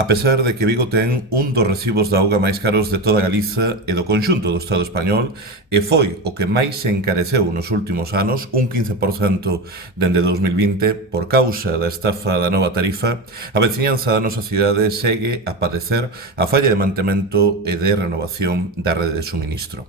A pesar de que Vigo ten un dos recibos da auga máis caros de toda Galiza e do conxunto do Estado español, e foi o que máis se encareceu nos últimos anos, un 15% dende 2020, por causa da estafa da nova tarifa, a veciñanza da nosa cidade segue a padecer a falla de mantemento e de renovación da rede de suministro.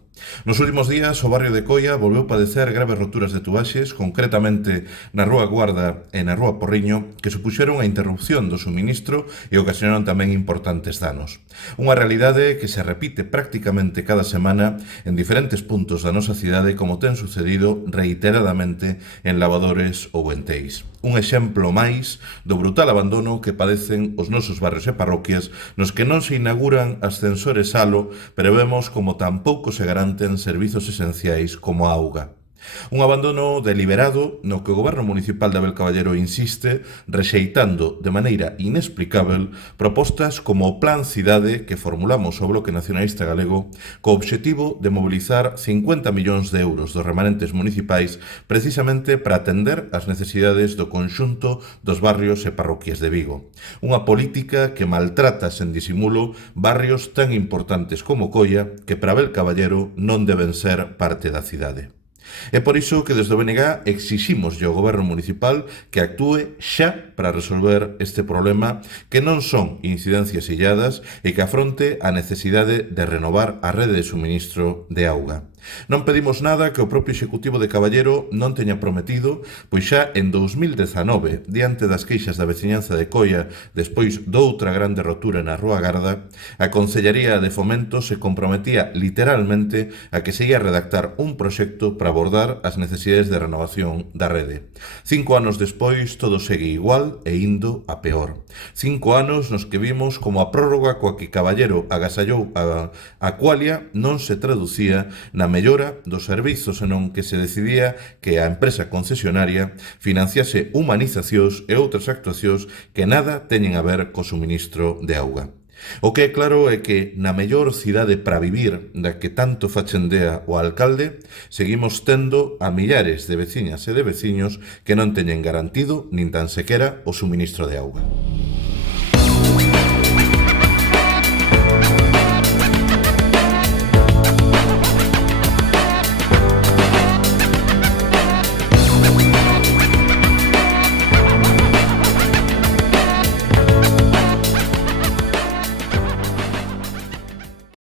Nos últimos días, o barrio de Coia volveu padecer graves roturas de tubaxes, concretamente na Rúa Guarda e na Rúa Porriño, que supuxeron a interrupción do suministro e ocasionaron tamén importantes danos. Unha realidade que se repite prácticamente cada semana en diferentes puntos da nosa cidade, como ten sucedido reiteradamente en lavadores ou en teis. Un exemplo máis do brutal abandono que padecen os nosos barrios e parroquias nos que non se inauguran ascensores halo, pero vemos como tampouco se garanten servizos esenciais como a auga. Un abandono deliberado no que o goberno municipal de Abel Caballero insiste, rexeitando de maneira inexplicável propostas como o Plan Cidade que formulamos o Bloque Nacionalista Galego co obxectivo de mobilizar 50 millóns de euros dos remanentes municipais precisamente para atender as necesidades do conxunto dos barrios e parroquias de Vigo. Unha política que maltrata sen disimulo barrios tan importantes como Coia que para Abel Caballero non deben ser parte da cidade. É por iso que desde o BNG exiximos ao goberno municipal que actúe xa para resolver este problema, que non son incidencias illadas e que afronte a necesidade de renovar a rede de suministro de auga. Non pedimos nada que o propio Executivo de Caballero non teña prometido, pois xa en 2019, diante das queixas da veciñanza de Coia, despois doutra grande rotura na Rúa Garda, a Concellaría de Fomento se comprometía literalmente a que se ia redactar un proxecto para abordar as necesidades de renovación da rede. 5 anos despois, todo segue igual e indo a peor. 5 anos nos que vimos como a prórroga coa que Caballero agasallou a Qualia non se traducía na mellora dos servizos, senón que se decidía que a empresa concesionaria financiase humanizacións e outras actuacións que nada teñen a ver co suministro de auga. O que é claro é que na mellor cidade para vivir da que tanto fachendea o alcalde, seguimos tendo a millares de veciñas e de veciños que non teñen garantido nin tan sequera o suministro de auga.